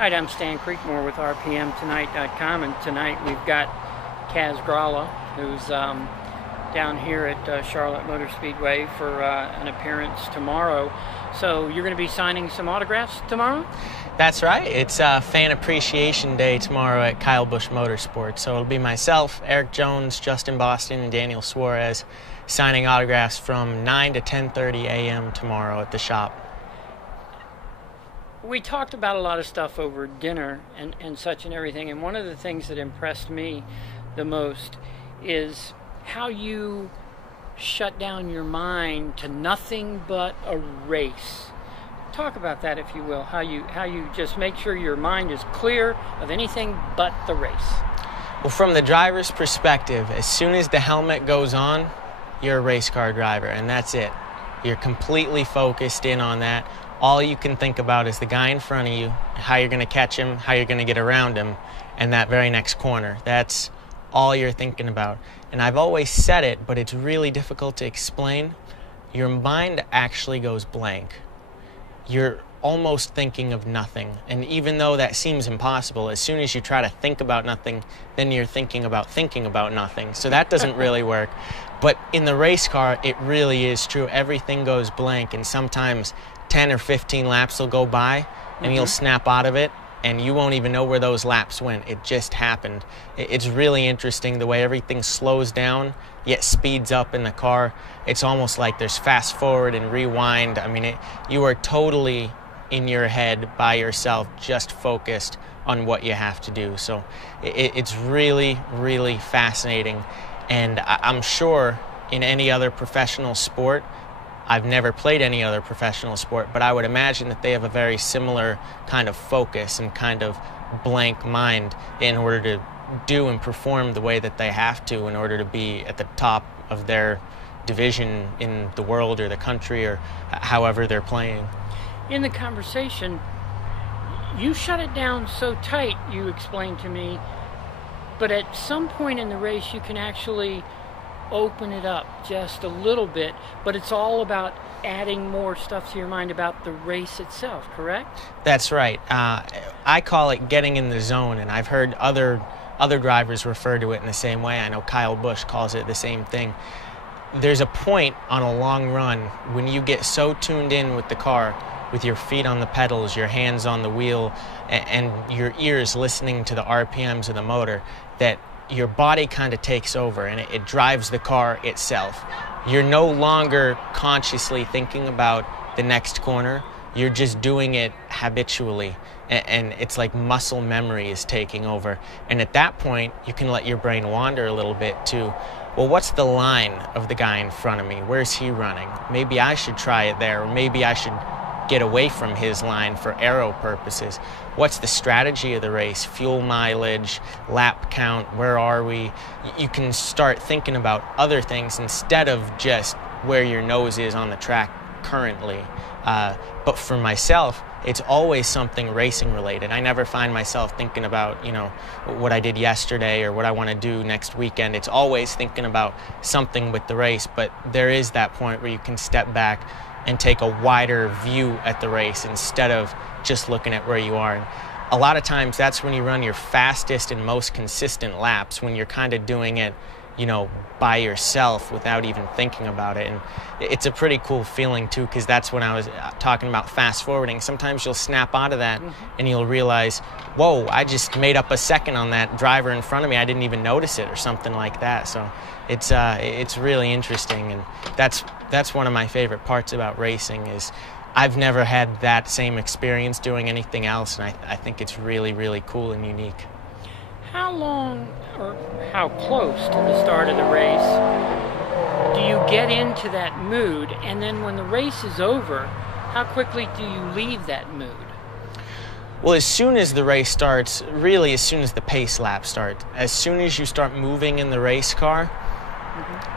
Hi, I'm Stan Creekmore with RPMTonight.com, and tonight we've got Kaz Grala, who's down here at Charlotte Motor Speedway for an appearance tomorrow. So you're going to be signing some autographs tomorrow? That's right. It's Fan Appreciation Day tomorrow at Kyle Busch Motorsports. So it'll be myself, Eric Jones, Justin Boston, and Daniel Suarez signing autographs from 9 to 10:30 a.m. tomorrow at the shop. We talked about a lot of stuff over dinner and such and everything, and one of the things that impressed me the most is how you shut down your mind to nothing but a race. Talk about that, if you will, how you just make sure your mind is clear of anything but the race. Well, from the driver's perspective, as soon as the helmet goes on, you're a race car driver, and that's it. You're completely focused in on that. All you can think about is the guy in front of you, how you're going to catch him, how you're going to get around him, and that very next corner. That's all you're thinking about. And I've always said it, but it's really difficult to explain. Your mind actually goes blank. You're almost thinking of nothing. And even though that seems impossible, as soon as you try to think about nothing, then you're thinking about nothing. So that doesn't really work. But in the race car, it really is true. Everything goes blank, and sometimes 10 or 15 laps will go by, and you'll snap out of it, and you won't even know where those laps went. It just happened. It's really interesting the way everything slows down, yet speeds up in the car. It's almost like there's fast forward and rewind. I mean, you are totally in your head by yourself, just focused on what you have to do. So it's really, really fascinating. And I'm sure in any other professional sport, I've never played any other professional sport, but I would imagine that they have a very similar kind of focus and kind of blank mind in order to do and perform the way that they have to in order to be at the top of their division in the world or the country or however they're playing. In the conversation, you shut it down so tight, you explained to me, but at some point in the race you can actually open it up just a little bit, but it's all about adding more stuff to your mind about the race itself, correct? That's right. I call it getting in the zone, and I've heard other drivers refer to it in the same way. I know Kyle Busch calls it the same thing. There's a point on a long run when you get so tuned in with the car, with your feet on the pedals, your hands on the wheel, and your ears listening to the RPMs of the motor, that your body kind of takes over and it drives the car itself. You're no longer consciously thinking about the next corner. You're just doing it habitually. And it's like muscle memory is taking over. And at that point, you can let your brain wander a little bit to, well, what's the line of the guy in front of me? Where's he running? Maybe I should try it there, or maybe I should get away from his line for aero purposes. What's the strategy of the race? Fuel mileage, lap count, where are we? You can start thinking about other things instead of just where your nose is on the track currently. But for myself, it's always something racing related. I never find myself thinking about, what I did yesterday or what I want to do next weekend. It's always thinking about something with the race, but there is that point where you can step back and take a wider view at the race instead of just looking at where you are. And a lot of times that's when you run your fastest and most consistent laps, when you're kind of doing it, by yourself without even thinking about it. And it's a pretty cool feeling too, because that's when I was talking about fast forwarding. Sometimes you'll snap out of that and you'll realize, whoa, I just made up a second on that driver in front of me. I didn't even notice it or something like that. So it's really interesting, and that's one of my favorite parts about racing is I've never had that same experience doing anything else, and I think it's really, really cool and unique. How long or how close to the start of the race do you get into that mood, and then when the race is over, how quickly do you leave that mood? Well, as soon as the race starts, really as soon as the pace lap starts, as soon as you start moving in the race car,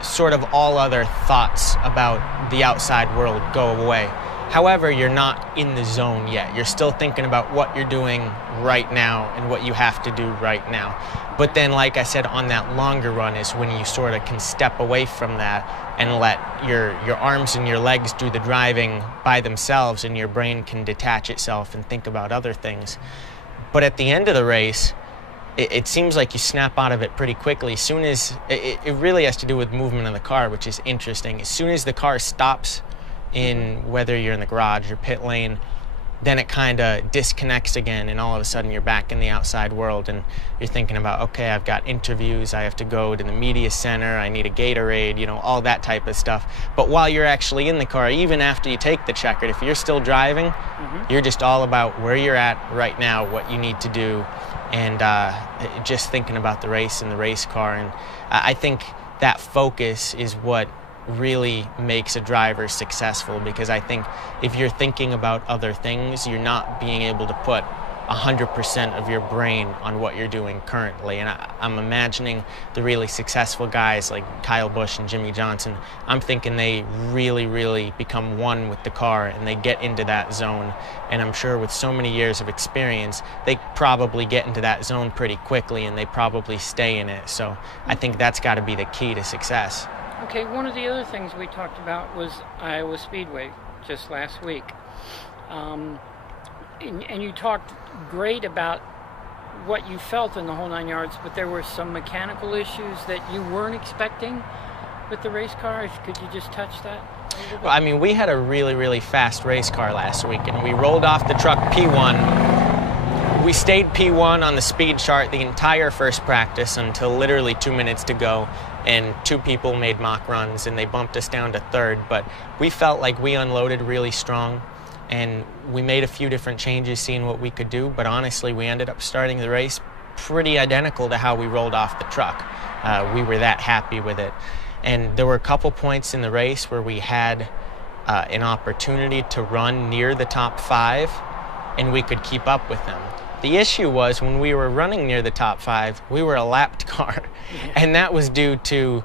sort of all other thoughts about the outside world go away. However, you're not in the zone yet. You're still thinking about what you're doing right now and what you have to do right now. But then, like I said, on that longer run is when you sort of can step away from that and let your arms and your legs do the driving by themselves, and your brain can detach itself and think about other things. But at the end of the race, it seems like you snap out of it pretty quickly. As soon as it really has to do with movement of the car, which is interesting. As soon as the car stops in, whether you're in the garage or pit lane, then it kind of disconnects again, and all of a sudden you're back in the outside world, and you're thinking about, okay, I've got interviews, I have to go to the media center, I need a Gatorade, you know, all that type of stuff. But while you're actually in the car, even after you take the checkered, if you're still driving, you're just all about where you're at right now, what you need to do, and just thinking about the race and the race car. And I think that focus is what really makes a driver successful, because I think if you're thinking about other things, you're not being able to put 100% of your brain on what you're doing currently. And I'm imagining the really successful guys like Kyle Busch and Jimmy Johnson, I'm thinking they really, really become one with the car and they get into that zone. And I'm sure with so many years of experience, they probably get into that zone pretty quickly and they probably stay in it. So I think that's got to be the key to success. Okay, one of the other things we talked about was Iowa Speedway just last week. And you talked great about what you felt in the whole 9 yards, but there were some mechanical issues that you weren't expecting with the race car. Could you just touch that a little bit? Well, I mean, we had a really, really fast race car last week, and we rolled off the truck P1. We stayed P1 on the speed chart the entire first practice until literally 2 minutes to go, and 2 people made mock runs, and they bumped us down to third. But we felt like we unloaded really strong, and we made a few different changes, seeing what we could do. But honestly, we ended up starting the race pretty identical to how we rolled off the truck. We were that happy with it. And there were a couple points in the race where we had an opportunity to run near the top 5, and we could keep up with them. The issue was when we were running near the top 5, we were a lapped car. And that was due to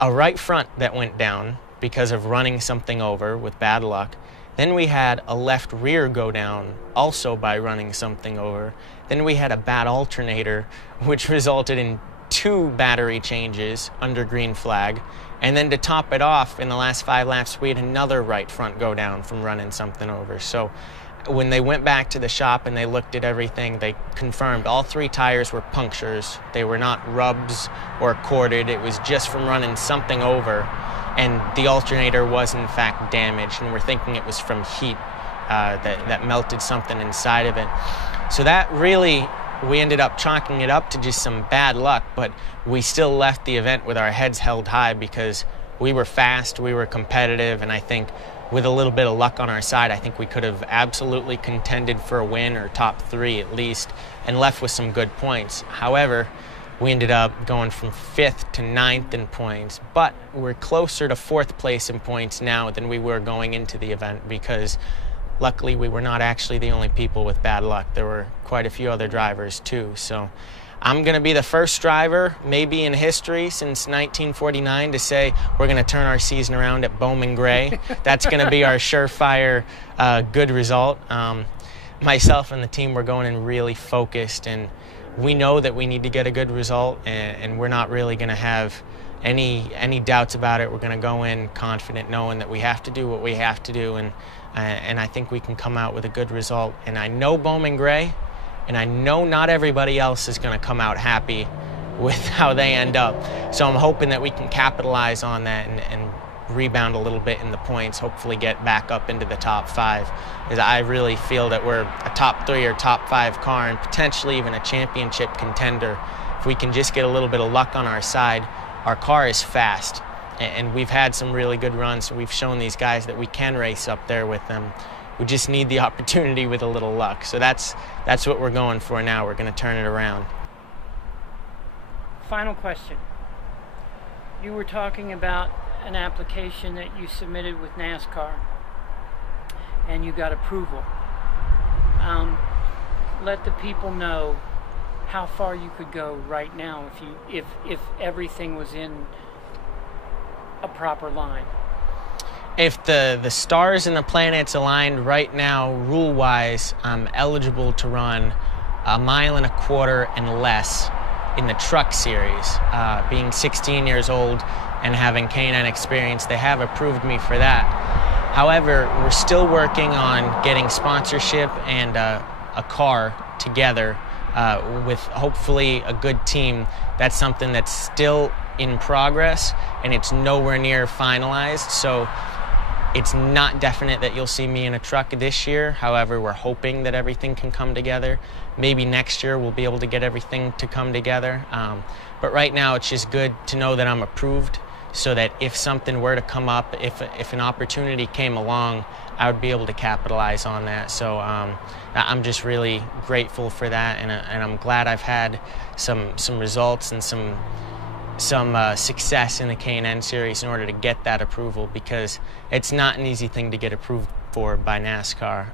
a right front that went down because of running something over with bad luck. Then we had a left rear go down also by running something over. Then we had a bad alternator, which resulted in 2 battery changes under green flag. And then to top it off, in the last 5 laps, we had another right front go down from running something over. So when they went back to the shop and they looked at everything, they confirmed all 3 tires were punctures. They were not rubs or corded. It was just from running something over. And the alternator was in fact damaged, and we're thinking it was from heat that melted something inside of it. So that really, we ended up chalking it up to just some bad luck, but we still left the event with our heads held high because we were fast, we were competitive, and I think with a little bit of luck on our side, I think we could have absolutely contended for a win or top 3 at least, and left with some good points. However, we ended up going from 5th to 9th in points, but we're closer to 4th place in points now than we were going into the event, because luckily we were not actually the only people with bad luck. There were quite a few other drivers too. So I'm going to be the first driver, maybe in history since 1949, to say we're going to turn our season around at Bowman Gray. That's going to be our surefire good result. Myself and the team, we're going in really focused, and we know that we need to get a good result, and we're not really going to have any doubts about it. We're going to go in confident, knowing that we have to do what we have to do, and I think we can come out with a good result. And I know Bowman Gray, and I know not everybody else is going to come out happy with how they end up. So I'm hoping that we can capitalize on that and rebound a little bit in the points, hopefully get back up into the top 5. Because I really feel that we're a top 3 or top 5 car, and potentially even a championship contender. If we can just get a little bit of luck on our side. Our car is fast, and we've had some really good runs. We've shown these guys that we can race up there with them. We just need the opportunity with a little luck. So that's what we're going for now. We're going to turn it around. Final question. You were talking about an application that you submitted with NASCAR, and you got approval. Let the people know how far you could go right now if everything was in a proper line. If the stars and the planets aligned right now, rule-wise, I'm eligible to run 1.25 miles and less in the truck series. Being 16 years old and having K9 experience, they have approved me for that. However, we're still working on getting sponsorship and a car together with hopefully a good team. That's something that's still in progress, and it's nowhere near finalized. So it's not definite that you'll see me in a truck this year. However, we're hoping that everything can come together. Maybe next year we'll be able to get everything to come together. But right now it's just good to know that I'm approved, so that if something were to come up, if an opportunity came along, I would be able to capitalize on that. So I'm just really grateful for that, and I'm glad I've had some results and some success in the K&N series in order to get that approval, because it's not an easy thing to get approved for by NASCAR.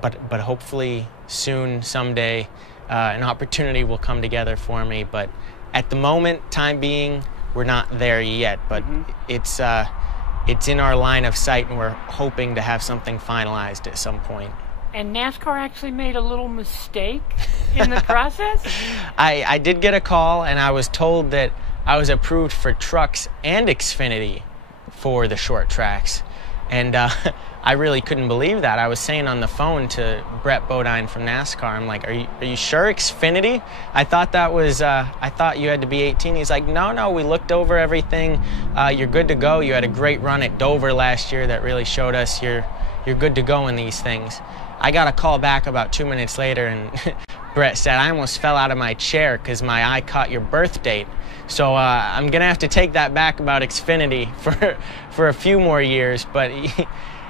But hopefully soon, someday, an opportunity will come together for me. But at the moment, time being, we're not there yet. But it's in our line of sight, and we're hoping to have something finalized at some point. And NASCAR actually made a little mistake in the process? I did get a call, and I was told that I was approved for trucks and Xfinity for the short tracks. And I really couldn't believe that. I was saying on the phone to Brett Bodine from NASCAR, I'm like, are you sure Xfinity? I thought that was, I thought you had to be 18. He's like, no, we looked over everything. You're good to go. You had a great run at Dover last year that really showed us you're good to go in these things. I got a call back about 2 minutes later, and Brett said, I almost fell out of my chair because my eye caught your birth date. So I'm going to have to take that back about Xfinity for a few more years. But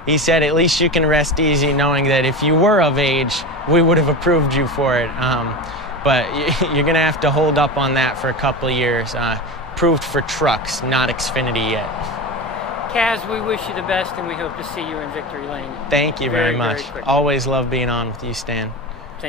he said, at least you can rest easy knowing that if you were of age, we would have approved you for it. But you're going to have to hold up on that for a couple of years. Approved for trucks, not Xfinity yet. Kaz, we wish you the best, and we hope to see you in victory lane. Thank you very much. Always love being on with you, Stan.